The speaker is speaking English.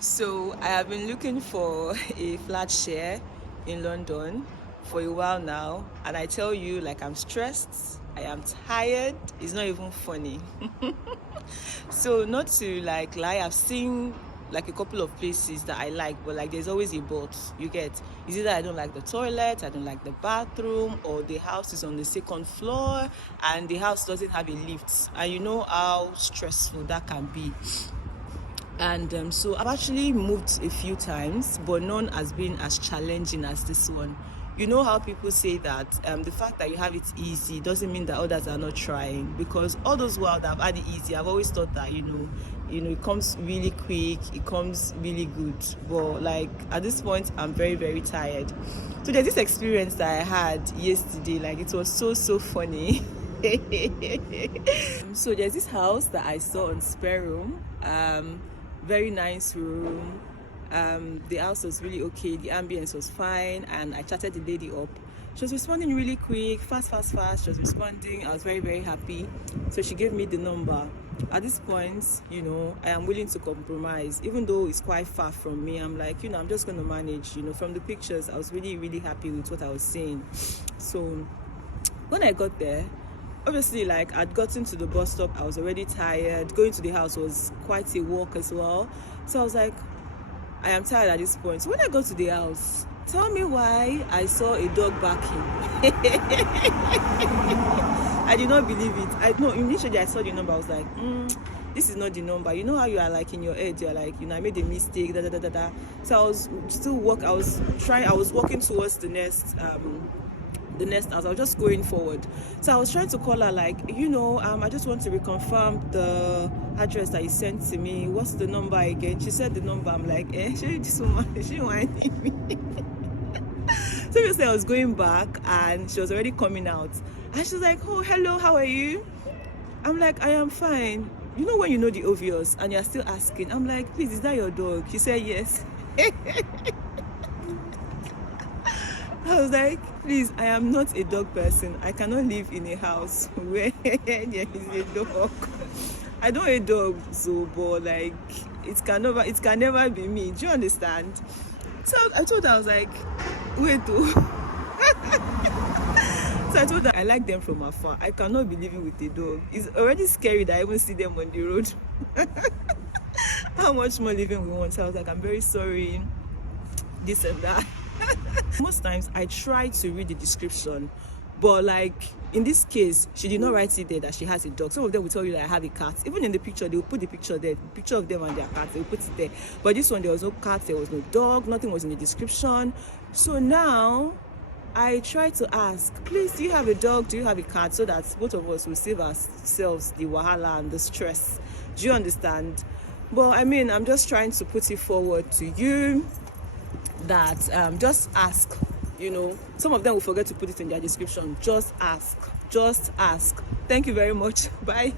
So I have been looking for a flat share in London for a while now, and I tell you, like, I'm stressed, I am tired, it's not even funny. So not to like lie, I've seen like a couple of places that I like, but like there's always a but. You get, is either I don't like the toilet, I don't like the bathroom, or the house is on the second floor and the house doesn't have a lift, and you know how stressful that can be. And so I've actually moved a few times, but none has been as challenging as this one. You know how people say that the fact that you have it easy doesn't mean that others are not trying, because all those while that I've had it easy, I've always thought that it comes really quick, it comes really good. But like at this point, I'm very, very tired. So there's this experience that I had yesterday, like it was so funny. So there's this house that I saw on Spare Room. Very nice room. The house was really okay, the ambience was fine, and I chatted the lady up. She was responding really quick, fast. She was responding. I was very, very happy. So she gave me the number. At this point, I am willing to compromise, even though it's quite far from me. I'm like, I'm just going to manage. From the pictures, I was really, really happy with what I was seeing. So when I got there, obviously, like, I'd gotten to the bus stop, I was already tired. Going to the house was quite a walk as well. So I was like, I am tired at this point. So when I got to the house, tell me why I saw a dog barking. I did not believe it. Initially I saw the number, I was like, this is not the number. You know how you are like in your head, you're like, I made a mistake, So I was I was walking towards the next house. I was just going forward. So I was trying to call her, like, I just want to reconfirm the address that you sent to me. What's the number again? She said the number. I'm like, this woman, she whining me. So obviously I was going back and she was already coming out. And she's like, oh, hello, how are you? I'm like, I am fine. You know when you know the obvious and you're still asking. I'm like, please, is that your dog? She said yes. I was like, please, I am not a dog person. I cannot live in a house where there is a dog. I don't hate dogs, but like it can never be me. Do you understand? So I told her, I was like, wait, though. So I told her I like them from afar. I cannot be living with a dog. It's already scary that I even see them on the road. How much more living we want? So I was like, I'm very sorry, this and that. Most times I try to read the description, but like in this case, she did not write it there that she has a dog. Some of them will tell you that I have a cat. Even in the picture, they will put the picture there, the picture of them and their cat, they will put it there. But this one, there was no cat, there was no dog, nothing was in the description. So now I try to ask, please, do you have a dog, do you have a cat, so that both of us will save ourselves the wahala and the stress. Do you understand? But I mean, I'm just trying to put it forward to you that just ask. Some of them will forget to put it in their description. Just ask. Thank you very much. Bye.